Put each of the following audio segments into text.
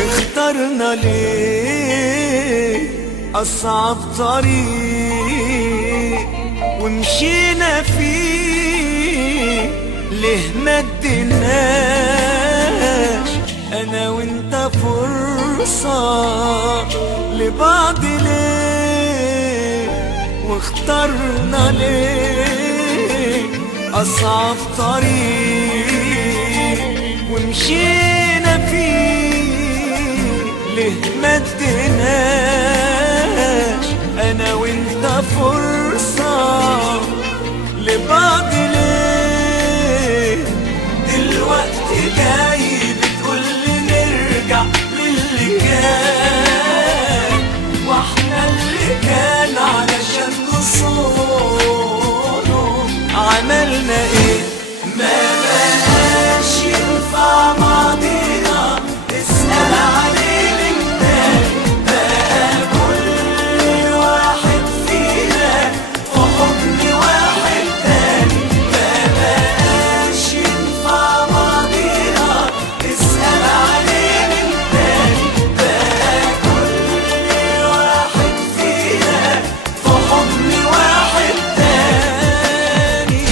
اخترنا ليه أصعب طريق ومشينا فيه، ليه مديناش أنا وإنت فرصة لبعض؟ ليه واخترنا ليه أصعب طريق ومشينا فيه، ليه مديناش أنا وإنت فرصة لبعض؟ ليه دلوقتي جاي بتقولي نرجع للي كان، واحنا اللي كان علشان نصونه عملنا ايه؟ ما بقاش ينفع بعضينا اسأل عليه من تاني، بقى كل واحد فينا في حضن واحد تاني، ما بقاش ينفع بعضينا اسأل عليه من تاني، بقى كل واحد فينا في حضن واحد تاني.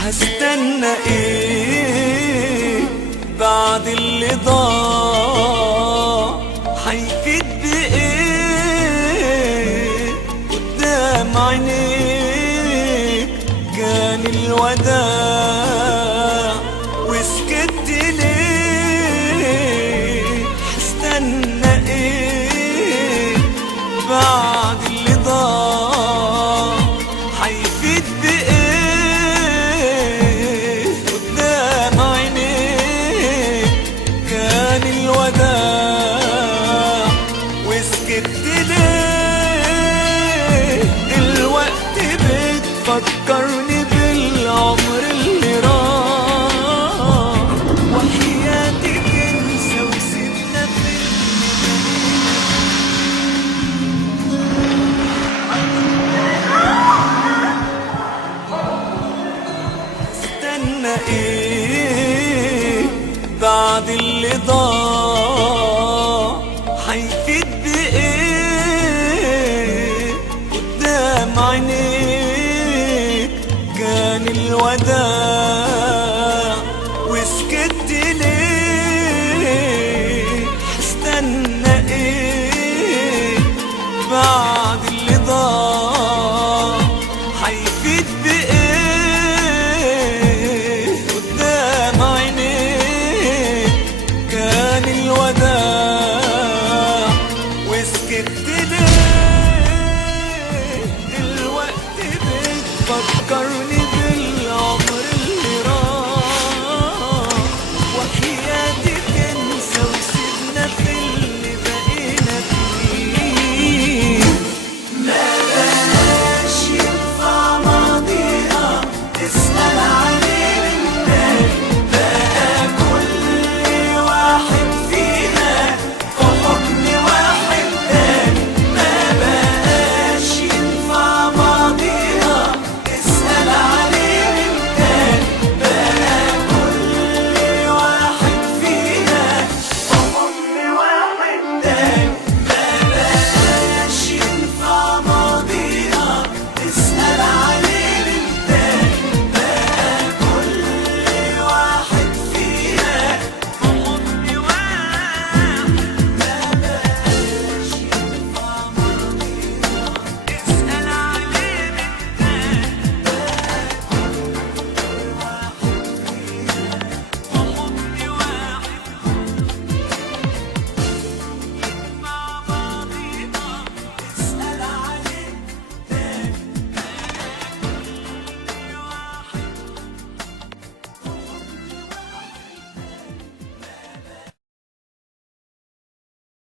هستنى ايه بعد اللي ضاع؟ هيفيد بايه قدام عينيك؟ كان الوداع وسكت ليه؟ هستنى ايه بعد اللي ضاع؟ هيفيد بايه الوداع وسكت ليه؟ دلوقتي بتفكرني بالعمر اللي راح، وحياتي تنسى وسيبنا في استنى ايه بعد اللي ضاع؟